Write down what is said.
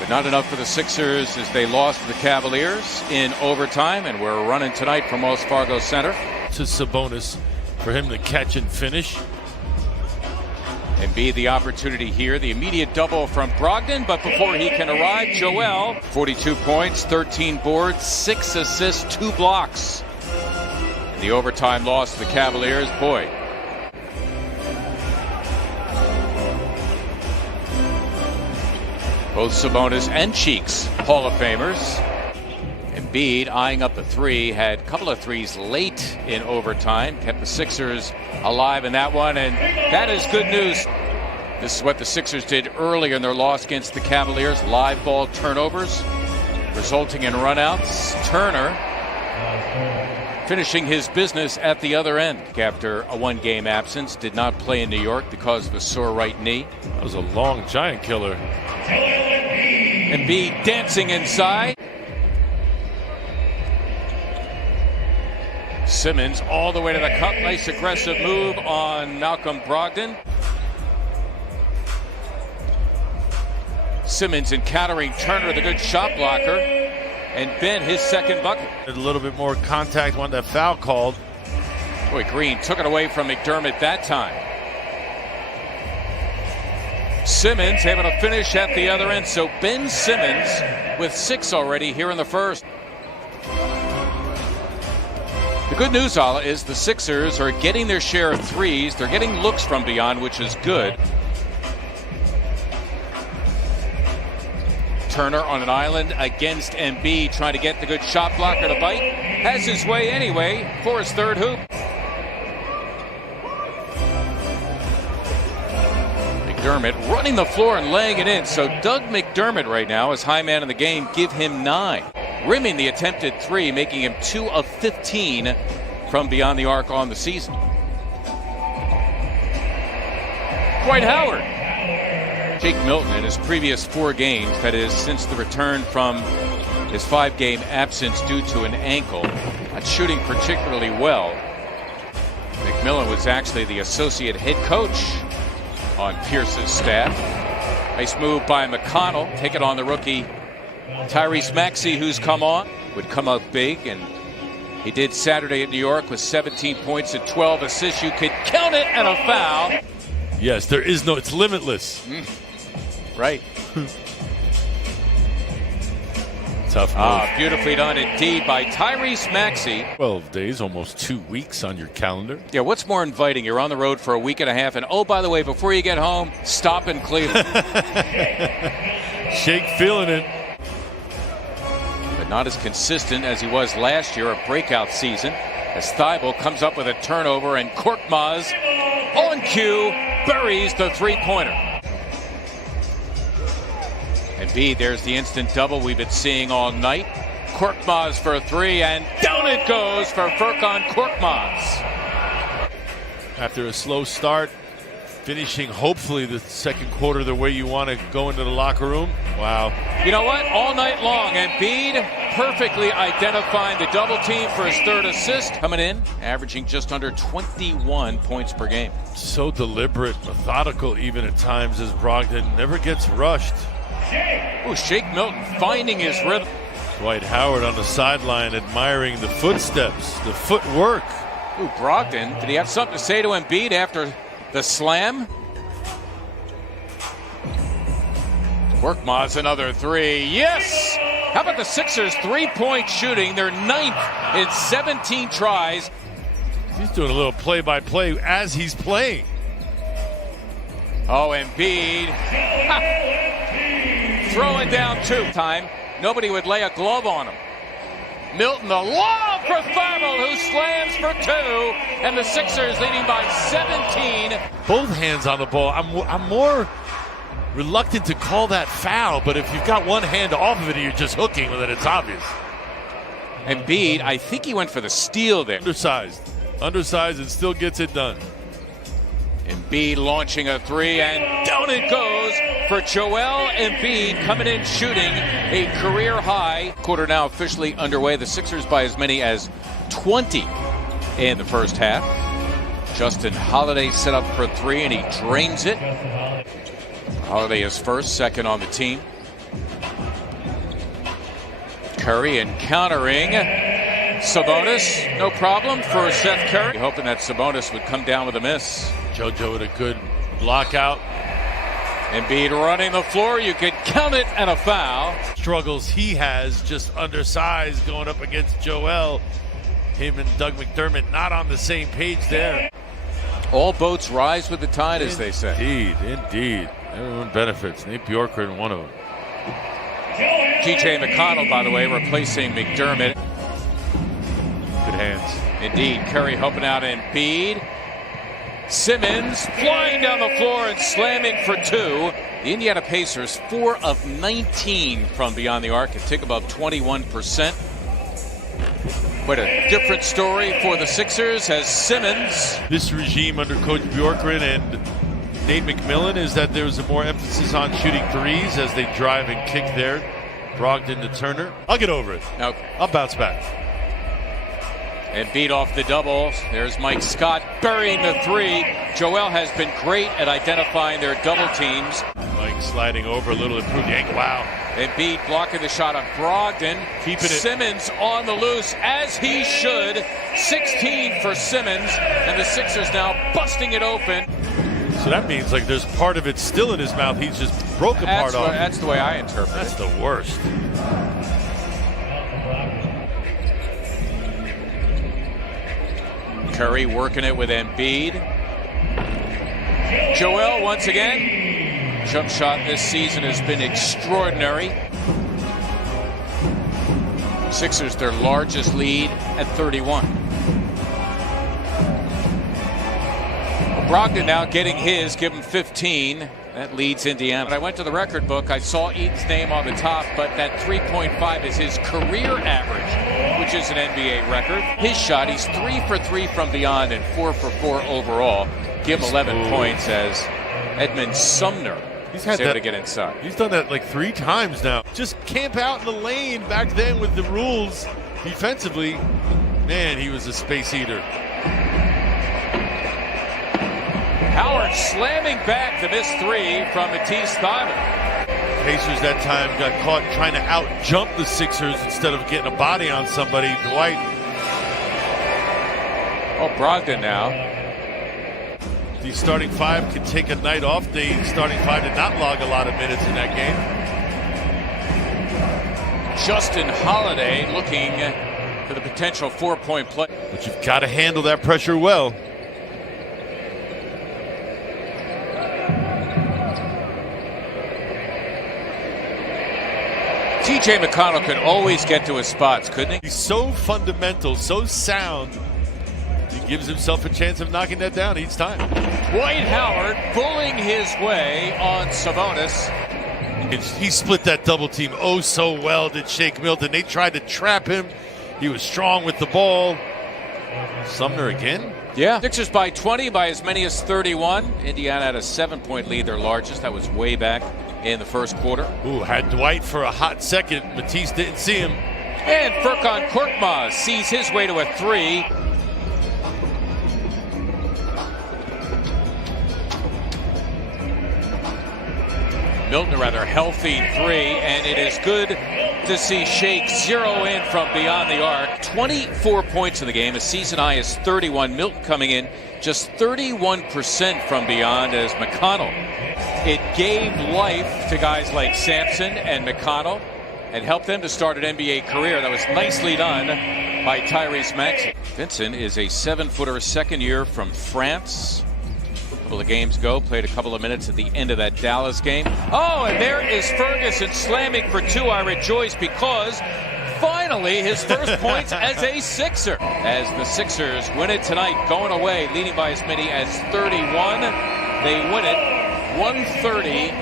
But not enough for the Sixers as they lost to the Cavaliers in overtime, and we're running tonight from Wells Fargo Center. To Sabonis for him to catch and finish. And be the opportunity here, the immediate double from Brogdon, but before he can arrive, Joel, 42 points, 13 boards, 6 assists, 2 blocks. In the overtime loss to the Cavaliers, boy. Both Sabonis and Cheeks, Hall of Famers. Embiid eyeing up a three, had a couple of threes late in overtime, kept the Sixers alive in that one, and that is good news. This is what the Sixers did earlier in their loss against the Cavaliers. Live ball turnovers, resulting in runouts. Turner finishing his business at the other end after a one-game absence. Did not play in New York because of a sore right knee. That was a long giant killer. Embiid dancing inside. Simmons all the way to the cup. Nice aggressive move on Malcolm Brogdon. Simmons encountering Turner, the good shot blocker, and Ben his second bucket. A little bit more contact, wanted that foul called. Boy, Green took it away from McDermott that time. Simmons able to finish at the other end. So Ben Simmons with 6 already here in the first. The good news, Ala, is the Sixers are getting their share of threes. They're getting looks from beyond, which is good. Turner on an island against Embiid, trying to get the good shot blocker to bite. Has his way anyway for his third hoop. McDermott running the floor and laying it in. So Doug McDermott right now is high man in the game. Give him 9. Rimming the attempted three, making him 2 of 15 from beyond the arc on the season. Dwight Howard. Jake Milton in his previous 4 games, that is since the return from his 5-game absence due to an ankle, not shooting particularly well. McMillan was actually the associate head coach on Pierce's staff. Nice move by McConnell. Take it on the rookie Tyrese Maxey, who's come on, would come up big, and he did Saturday at New York with 17 points and 12 assists. You could count it, and a foul. Yes, there is no, it's limitless. Right. Tough move. Beautifully done indeed by Tyrese Maxey. 12 days, almost 2 weeks on your calendar. Yeah, what's more inviting? You're on the road for a week and a half, and oh, by the way, before you get home, stop in Cleveland. Shake feeling it. Not as consistent as he was last year, a breakout season, as Thibault comes up with a turnover, and Korkmaz on cue buries the three-pointer. Embiid, there's the instant double we've been seeing all night. Korkmaz for a 3, and down it goes for Furkan Korkmaz. After a slow start, finishing hopefully the second quarter the way you want to go into the locker room. Wow. You know what? All night long, Embiid perfectly identifying the double team for his third assist. Coming in, averaging just under 21 points per game. So deliberate, methodical even at times, as Brogdon never gets rushed. Ooh, Shake Milton finding his rhythm. Dwight Howard on the sideline admiring the footsteps, the footwork. Ooh, Brogdon, did he have something to say to Embiid after the slam? Korkmaz another 3. Yes! How about the Sixers' three-point shooting? They're 9th in 17 tries. He's doing a little play-by-play as he's playing. Oh, Embiid. Throwing down 2. Time. Nobody would lay a glove on him. Milton, the lob for Thibault, who slams for 2, and the Sixers leading by 17. Both hands on the ball. I'm more reluctant to call that foul, but if you've got one hand off of it, you're just hooking with it. It's obvious. Embiid, I think he went for the steal there. Undersized, and still gets it done. Embiid launching a 3, and down it goes for Joel Embiid, coming in shooting a career high. Quarter now officially underway. The Sixers by as many as 20 in the first half. Justin Holiday set up for 3, and he drains it. Holiday is first, second on the team. Curry encountering Sabonis. No problem for Seth Curry. Hoping that Sabonis would come down with a miss. JoJo with a good block out. Embiid running the floor. You could count it and a foul. Struggles he has, just undersized going up against Joel. Him and Doug McDermott not on the same page there. All boats rise with the tide, as they say. Indeed. Everyone benefits. Nate Bjorkgren, one of them. TJ McConnell, by the way, replacing McDermott. Good hands. Indeed. Curry helping out Embiid. Simmons flying down the floor and slamming for two. The Indiana Pacers, 4 of 19 from beyond the arc, a tick above 21%. Quite a different story for the Sixers as Simmons. This regime under Coach Bjorkgren and Nate McMillan is that there's a more emphasis on shooting threes as they drive and kick there. Brogdon to Turner. I'll get over it. Okay. I'll bounce back. And beat off the double. There's Mike Scott burying the three. Joel has been great at identifying their double teams. Mike sliding over a little, improved the angle. Wow. Embiid blocking the shot on Brogdon. Keeping it. Simmons on the loose, as he should. 16 for Simmons, and the Sixers now busting it open. So that means like there's part of it still in his mouth. He's just broken part off. That's the way I interpret it. That's the worst. Curry working it with Embiid. Joel once again. Jump shot this season has been extraordinary. Sixers their largest lead at 31. Brogdon now getting his, give him 15. That leads Indiana. When I went to the record book, I saw Eaton's name on the top, but that 3.5 is his career average, which is an NBA record. His shot, he's 3 for 3 from beyond and 4 for 4 overall. Give him 11 points as Edmund Sumner is able to get inside. He's done that like 3 times now. Just camp out in the lane back then with the rules defensively. Man, he was a space eater. Howard slamming back the missed 3 from Matisse Thybulle. Pacers that time got caught trying to out-jump the Sixers instead of getting a body on somebody. Dwight. Oh, Brogdon now. The starting 5 could take a night off. The starting 5 did not log a lot of minutes in that game. Justin Holiday looking for the potential 4-point play. But you've got to handle that pressure well. TJ McConnell could always get to his spots, couldn't he? He's so fundamental, so sound. He gives himself a chance of knocking that down each time. Dwight Howard pulling his way on Sabonis. He split that double team oh so well, did Shake Milton. They tried to trap him. He was strong with the ball. Sumner again? Yeah. Sixers by 20, by as many as 31. Indiana had a 7-point lead, their largest. That was way back in the first quarter. Ooh, had Dwight for a hot second. Matisse didn't see him. And Furkan Korkmaz sees his way to a 3. Milton a rather healthy 3, and it is good to see Shake zero in from beyond the arc. 24 points in the game, a season high is 31. Milton coming in just 31% from beyond as McConnell. It gave life to guys like Sampson and McConnell and helped them to start an NBA career. That was nicely done by Tyrese Maxey. Vincent is a 7-footer, second year from France. A couple of games ago, played a couple of minutes at the end of that Dallas game. Oh, and there is Ferguson slamming for 2. I rejoice because finally his first points as a Sixer. As the Sixers win it tonight, going away, leading by as many as 31. They win it 130